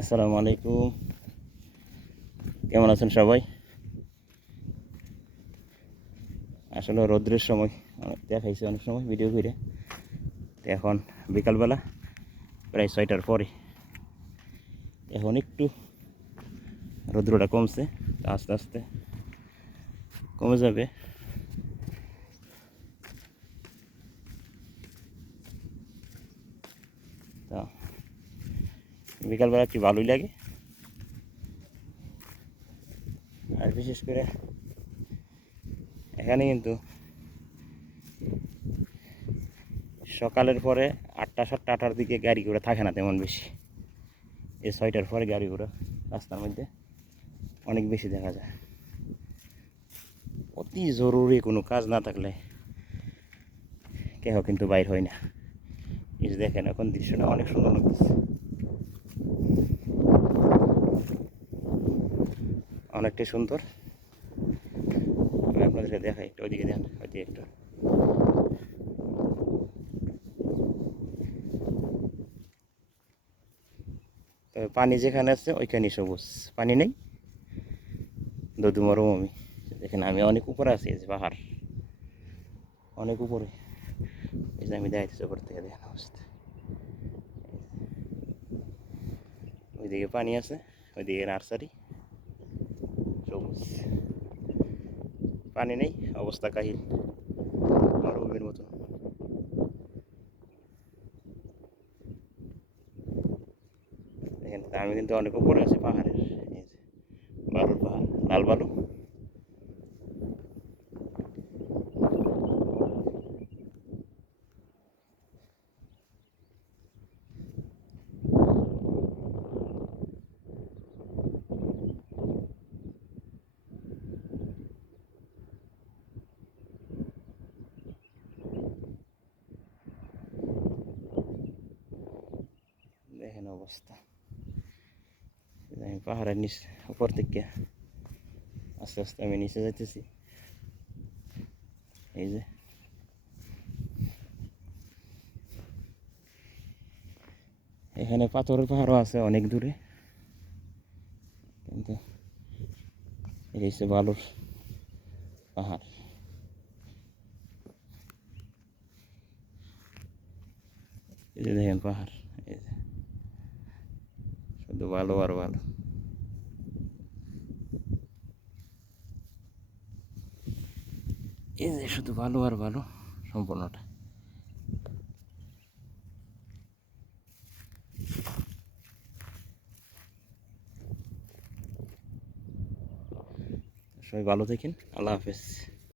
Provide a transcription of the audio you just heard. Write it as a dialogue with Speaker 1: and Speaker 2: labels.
Speaker 1: আসসালামু আলাইকুম। কেমন আছেন সবাই? আসলে রৌদ্রের সময় দেখাইছে অনেক সময় ভিডিও করে এখন বিকালবেলা, প্রায় ছয়টার পরে। এখন একটু রৌদ্রটা কমছে আস্তে আস্তে কমে যাবে। তা বিকালবেলা একটু ভালোই লাগে? আর বিশেষ করে এখানে কিন্তু সকালের পরে আটটা, সাতটা, আটটার দিকে গাড়ি ঘোড়া থাকে না তেমন বেশি। এই ছয়টার পরে গাড়ি ঘোড়া রাস্তার মধ্যে অনেক বেশি দেখা যায়। অতি জরুরি কোনো কাজ না থাকলে কেহ কিন্তু বাইর হয় না। এই দেখেন, এখন দৃশ্যটা অনেক সুন্দর লাগতেছে। অনেকটাই সুন্দর। আমি আপনাদেরকে দেখাই একটু, ওইদিকে দেন ওইদিকে একটু। পানি যেখানে আছে, ওইখানেই সবুজ। পানি নেই। দদু মরুভূমি। দেখেন আমি অনেক উপরে আছি যে পাহাড়। অনেক উপরে। এই যে আমি দেখাইতেছি উপর থেকে, দেখেন অবস্থা। ওইদিকে পানি আছে, ওইদিকে নার্সারি সবুজ পানি নেই, অবস্থা কাহিল। মরুভূমির মতো। দেখেন, আমি কিন্তু অনেক উপরে আছি পাহাড়ের বালুর পাহাড়, লাল বালু দেখেন অবস্থা আমি পাহাড়ের নিচ উপর থেকে আস্তে আস্তে আমি নিচে যাইতেছি এই যে এখানে পাথরের পাহাড়ও আছে অনেক দূরে কিন্তু এই হচ্ছে বালুর পাহাড় এই যে দেখেন পাহাড় শুধু ভালো আর ভালো। এই যে শুধু ভালো আর ভালো সম্পূর্ণটা। সবাই ভালো থাকেন আল্লাহ হাফেজ।